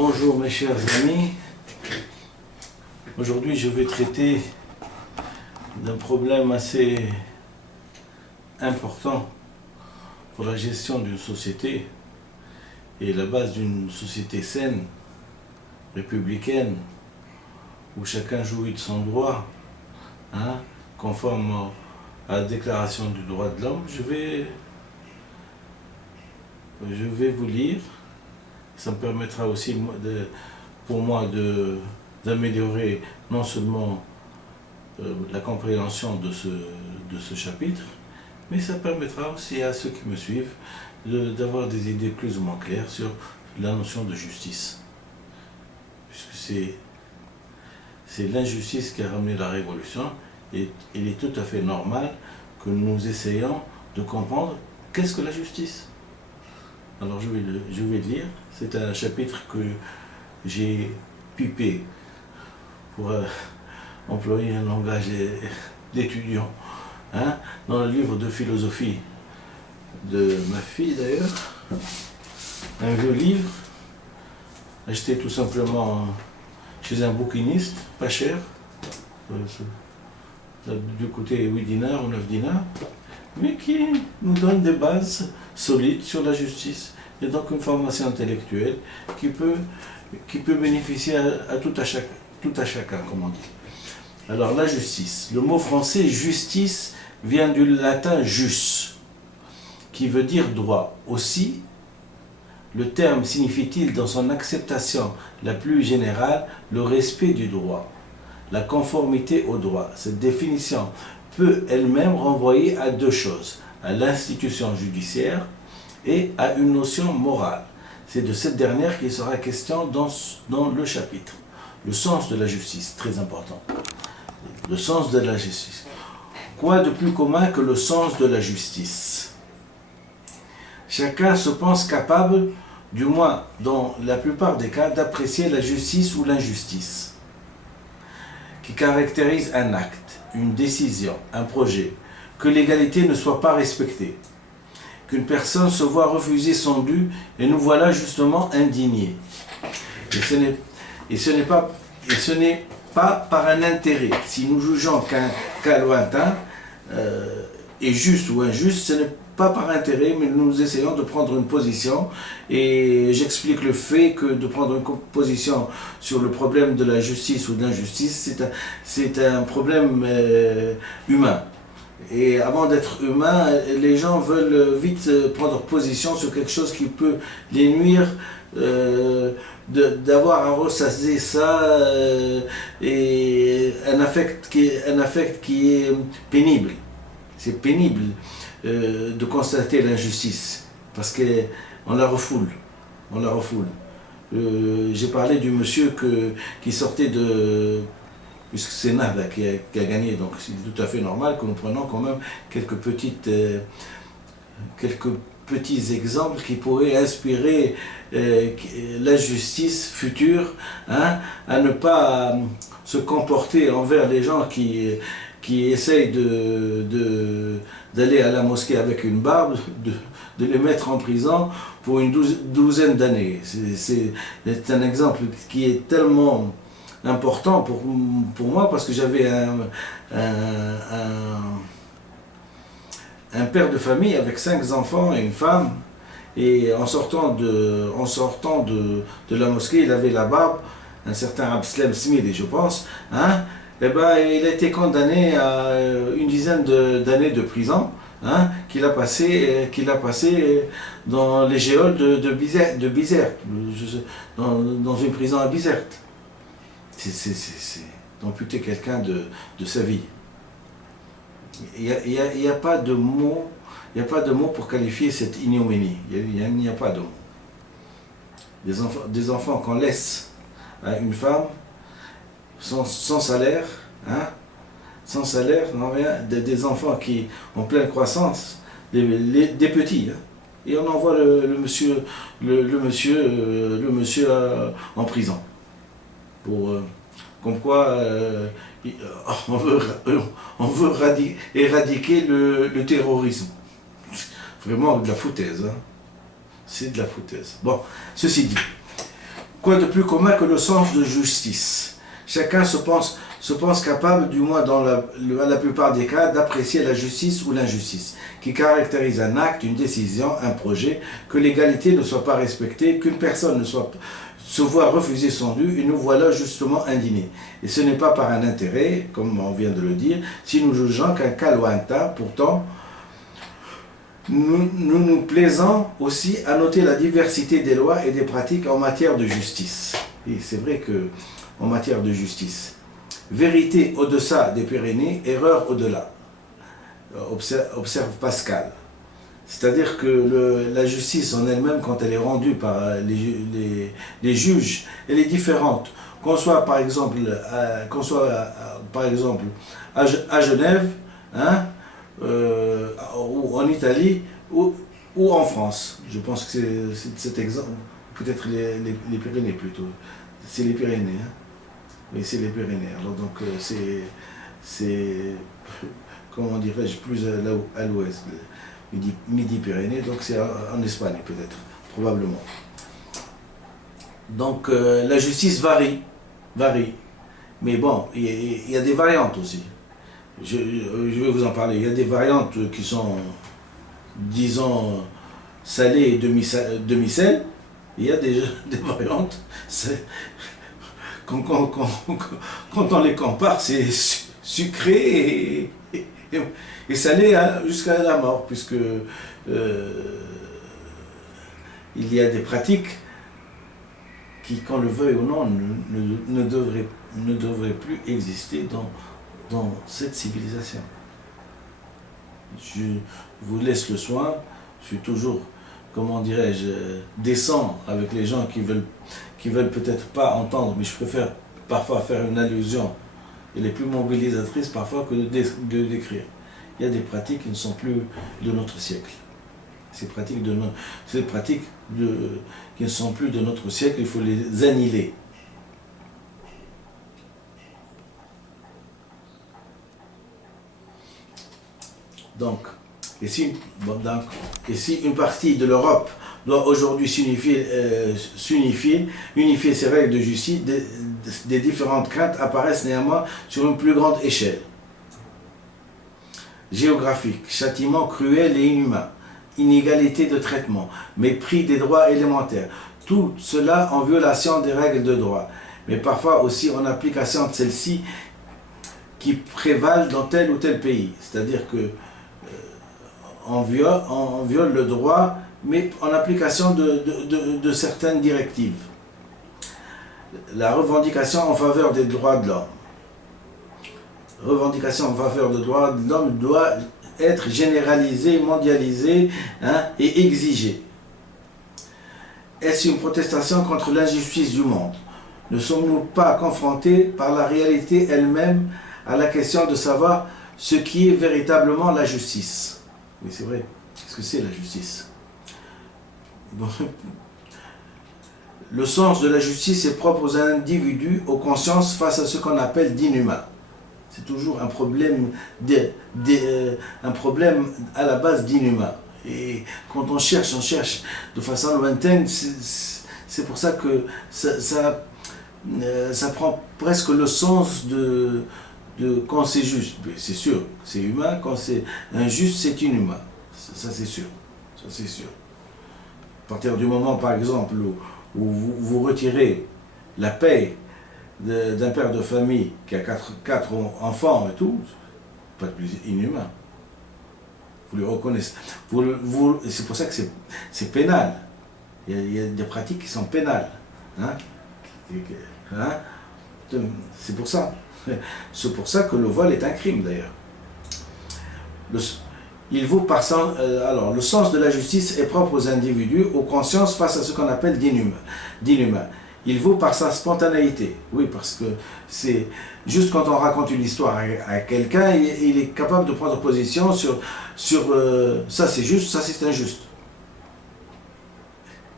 Bonjour mes chers amis, aujourd'hui je vais traiter d'un problème assez important pour la gestion d'une société et la base d'une société saine, républicaine, où chacun jouit de son droit, conforme à la déclaration du droit de l'homme. Je vais vous lire. Ça me permettra aussi pour moi d'améliorer non seulement la compréhension de ce chapitre, mais ça permettra aussi à ceux qui me suivent d'avoir des idées plus ou moins claires sur la notion de justice. Puisque c'est l'injustice qui a ramené la révolution, et il est tout à fait normal que nous essayions de comprendre qu'est-ce que la justice. Alors je vais le lire. C'est un chapitre que j'ai pipé pour employer un langage d'étudiant, dans le livre de philosophie de ma fille d'ailleurs, un vieux livre, acheté tout simplement chez un bouquiniste, pas cher, du côté 8 dinars ou 9 dinars, mais qui nous donne des bases solides sur la justice. Et donc une formation intellectuelle qui peut bénéficier à tout à chacun, comme on dit. Alors la justice. Le mot français justice vient du latin jus, qui veut dire droit. Aussi, le terme signifie-t-il dans son acceptation la plus générale le respect du droit, la conformité au droit. Cette définition peut elle-même renvoyer à deux choses, à l'institution judiciaire et à une notion morale. C'est de cette dernière qu'il sera question dans le chapitre. Le sens de la justice, très important. Le sens de la justice. Quoi de plus commun que le sens de la justice? Chacun se pense capable, du moins dans la plupart des cas, d'apprécier la justice ou l'injustice qui caractérise un acte, une décision, un projet, que l'égalité ne soit pas respectée, qu'une personne se voit refuser son dû, et nous voilà justement indignés. Et ce n'est pas par un intérêt. Si nous jugeons qu'un lointain est juste ou injuste, ce n'est pas par intérêt, mais nous essayons de prendre une position. Et j'explique le fait que de prendre une position sur le problème de la justice ou de l'injustice, c'est un problème humain. Et avant d'être humain, les gens veulent vite prendre position sur quelque chose qui peut les nuire, d'avoir à ressasser ça, et un affect qui est pénible. C'est pénible de constater l'injustice, parce qu'on la refoule. J'ai parlé du monsieur qui sortait de... Puisque c'est Nahda qui a gagné, donc c'est tout à fait normal que nous prenions quand même quelques petits exemples qui pourraient inspirer la justice future, à ne pas se comporter envers les gens qui essayent d'aller à la mosquée avec une barbe, de les mettre en prison pour une douzaine d'années. C'est un exemple qui est tellement important pour moi, parce que j'avais un père de famille avec 5 enfants et une femme, et en sortant de la mosquée, il avait la barbe, un certain Abslem Smith, je pense, et ben, il a été condamné à une dizaine d'années de prison, qu'il a passé dans les géoles de Bizerte, dans une prison à Bizerte. C'est d'amputer quelqu'un de sa vie. Il n'y a pas de mot pour qualifier cette ignominie. Il n'y a pas de mot. Des enfants qu'on laisse à une femme sans salaire, sans salaire, non rien, des enfants qui ont pleine croissance, des petits, et on envoie le monsieur en prison. Comme quoi on veut éradiquer le terrorisme. Vraiment de la foutaise. C'est de la foutaise. Bon, ceci dit, Quoi de plus commun que le sens de justice? Chacun se pense capable, du moins dans la plupart des cas, d'apprécier la justice ou l'injustice, qui caractérise un acte, une décision, un projet, que l'égalité ne soit pas respectée, qu'une personne se voit refuser son dû, et nous voilà justement indignés. Et ce n'est pas par un intérêt, comme on vient de le dire, si nous jugeons qu'un cas lointain, pourtant, nous plaisons aussi à noter la diversité des lois et des pratiques en matière de justice. Et c'est vrai que en matière de justice, vérité au-deçà des Pyrénées, erreur au-delà, observe Pascal. C'est-à-dire que la justice en elle-même, quand elle est rendue par les juges, elle est différente. Qu'on soit par exemple, à Genève, hein, ou en Italie, ou en France. Je pense que c'est cet exemple, peut-être les Pyrénées plutôt. C'est les Pyrénées. Hein. Oui, c'est les Pyrénées. Alors donc c'est comment dirais-je, plus à l'ouest, Midi-Pyrénées, donc c'est en Espagne peut-être, probablement. Donc la justice varie. Mais bon, il y a des variantes aussi. Je vais vous en parler. Il y a des variantes qui sont, disons, salées et demi-sel. Il y a des variantes, quand on les compare, c'est sucré et salé jusqu'à la mort, puisque il y a des pratiques qui, qu'on le veuille ou non, ne devraient plus exister dans cette civilisation. Je vous laisse le soin, je suis toujours, comment dirais-je, décent avec les gens qui veulent peut-être pas entendre, mais je préfère parfois faire une allusion. Elle est plus mobilisatrice parfois que de décrire. Il y a des pratiques qui ne sont plus de notre siècle. Ces pratiques qui ne sont plus de notre siècle, il faut les annihiler. Donc, et si une partie de l'Europe doit aujourd'hui unifier ses règles de justice, des différentes craintes apparaissent néanmoins sur une plus grande échelle. Géographique, châtiment cruel et inhumain, inégalité de traitement, mépris des droits élémentaires, tout cela en violation des règles de droit, mais parfois aussi en application de celles-ci qui prévalent dans tel ou tel pays. C'est-à-dire que on viole le droit, mais en application de certaines directives. La revendication en faveur des droits de l'homme. Revendication en faveur des droits de l'homme doit être généralisée, mondialisée, hein, et exigée. Est-ce une protestation contre l'injustice du monde? Ne sommes-nous pas confrontés par la réalité elle-même à la question de savoir ce qui est véritablement la justice? Oui, c'est vrai. Qu'est-ce que c'est la justice? Bon. Le sens de la justice est propre aux individus, aux consciences face à ce qu'on appelle d'inhumain. C'est toujours un problème, un problème à la base d'inhumain. Et quand on cherche de façon lointaine, c'est pour ça que ça prend presque le sens de quand c'est juste. C'est sûr, c'est humain. Quand c'est injuste, c'est inhumain. Ça, c'est sûr. Ça, c'est sûr. À partir du moment, par exemple, où vous retirez la paye d'un père de famille qui a quatre enfants et tout, pas de plus inhumain. Vous le reconnaissez. C'est pour ça que c'est pénal. Il y a des pratiques qui sont pénales. Hein? C'est pour ça. C'est pour ça que le vol est un crime d'ailleurs. Alors, le sens de la justice est propre aux individus, aux consciences face à ce qu'on appelle d'inhumain. Il vaut par sa spontanéité. Oui, parce que c'est juste quand on raconte une histoire à quelqu'un, il est capable de prendre position sur ça c'est juste, ça c'est injuste.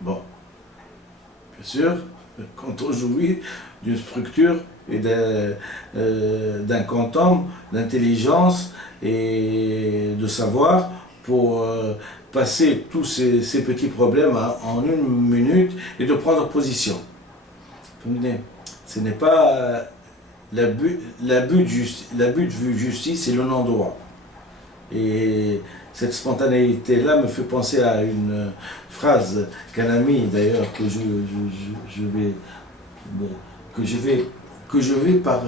Bon, bien sûr, quand on jouit d'une structure et d'un quantum d'intelligence et de savoir pour passer tous ces petits problèmes en une minute et de prendre position. Ce n'est pas l'abus de justice, c'est le non-droit. Et cette spontanéité-là me fait penser à une phrase qu'un ami d'ailleurs que je vais par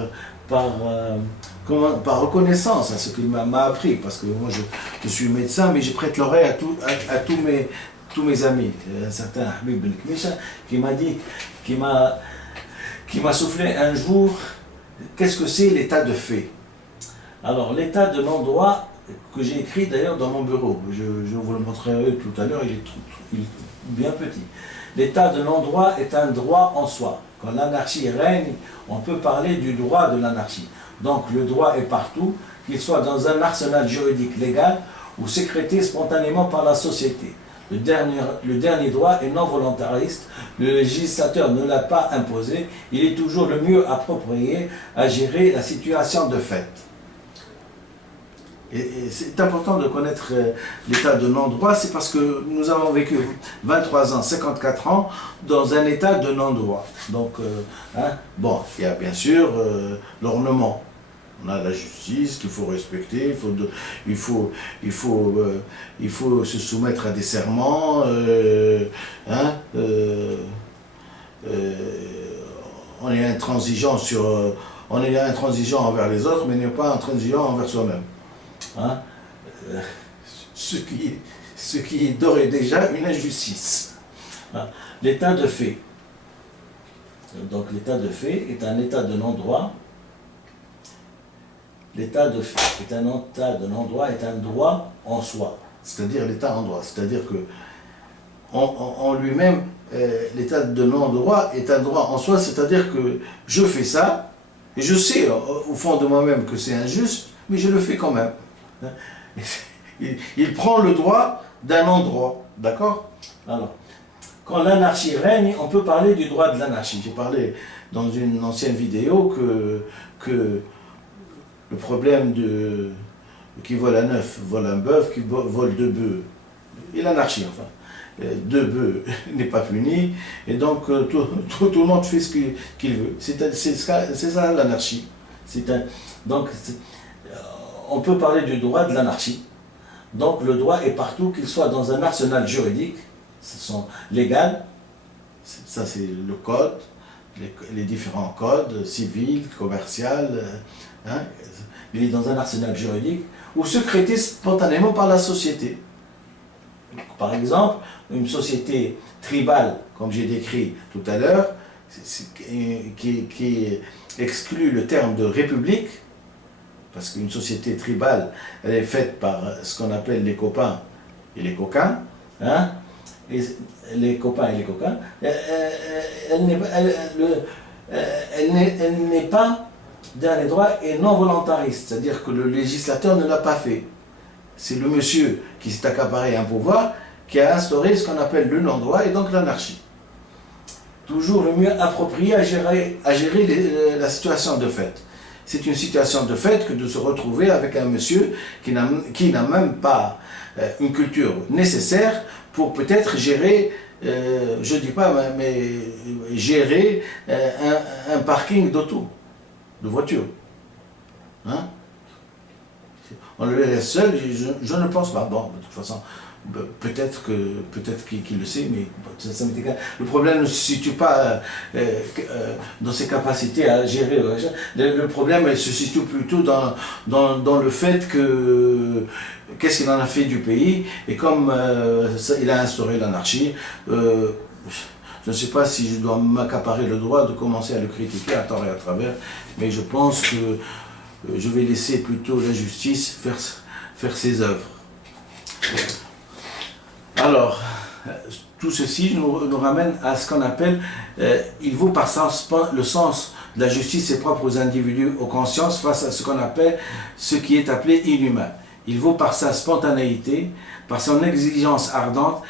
reconnaissance à ce qu'il m'a appris, parce que moi je suis médecin, mais je prête l'oreille à tous mes amis. Un certain Habib Ben Kmisha qui m'a dit, qui m'a soufflé un jour, qu'est-ce que c'est l'état de fait? Alors l'état de non-droit, que j'ai écrit d'ailleurs dans mon bureau, je vous le montrerai tout à l'heure, il est bien petit. L'état de non-droit est un droit en soi. Quand l'anarchie règne, on peut parler du droit de l'anarchie. Donc le droit est partout, qu'il soit dans un arsenal juridique légal ou sécrété spontanément par la société. Le dernier droit est non volontariste, le législateur ne l'a pas imposé, il est toujours le mieux approprié à gérer la situation de fait. Et c'est important de connaître l'état de non-droit, c'est parce que nous avons vécu 23 ans, 54 ans dans un état de non-droit. Donc, bon, il y a bien sûr l'ornement. On a la justice qu'il faut respecter, il faut se soumettre à des serments. On est intransigeant envers les autres, mais on n'est pas intransigeant envers soi-même. Ce qui est d'ores et déjà une injustice. L'état de fait. Donc l'état de fait est un état de non-droit. L'état de fait est un état de non-droit, est un droit en soi, c'est-à-dire l'état en droit. C'est-à-dire que en lui-même, l'état de non-droit est un droit en soi, c'est-à-dire que je fais ça, et je sais au fond de moi-même que c'est injuste, mais je le fais quand même. Il prend le droit d'un non-droit, d'accord? Alors, quand l'anarchie règne, on peut parler du droit de l'anarchie. J'ai parlé dans une ancienne vidéo que le problème de qui vole un œuf, vole un bœuf, qui vole deux bœufs, et l'anarchie enfin. Deux bœufs n'est pas puni, et donc tout le monde fait ce qu'il veut. C'est ça l'anarchie. Donc on peut parler du droit de l'anarchie. Donc le droit est partout, qu'il soit dans un arsenal juridique, ce sont légal, ça c'est le code, les différents codes, civils, commerciaux, il est dans un arsenal juridique, ou sécrété spontanément par la société. Par exemple, une société tribale, comme j'ai décrit tout à l'heure, qui exclut le terme de république, parce qu'une société tribale, elle est faite par ce qu'on appelle les copains et les coquins, et les copains et les coquins, elle n'est pas dernier droit et non volontariste, c'est-à-dire que le législateur ne l'a pas fait. C'est le monsieur qui s'est accaparé un pouvoir qui a instauré ce qu'on appelle le non-droit et donc l'anarchie. Toujours le mieux approprié à gérer la situation de fait. C'est une situation de fait que de se retrouver avec un monsieur qui n'a même pas une culture nécessaire pour peut-être gérer, je ne dis pas, mais gérer un parking d'auto, de voiture. On le laisse seul, je ne pense pas. Bon, de toute façon, peut-être qu'il le sait, mais ça m'est égal. Le problème ne se situe pas dans ses capacités à gérer. Le problème elle se situe plutôt dans le fait que qu'est-ce qu'il en a fait du pays, et comme il a instauré l'anarchie, je ne sais pas si je dois m'accaparer le droit de commencer à le critiquer à tort et à travers, mais je pense que je vais laisser plutôt la justice faire ses œuvres. Alors, tout ceci nous ramène à ce qu'on appelle, il vaut par le sens de la justice est propre aux individus, aux consciences, face à ce qu'on appelle, ce qui est appelé inhumain. Il vaut par sa spontanéité, par son exigence ardente,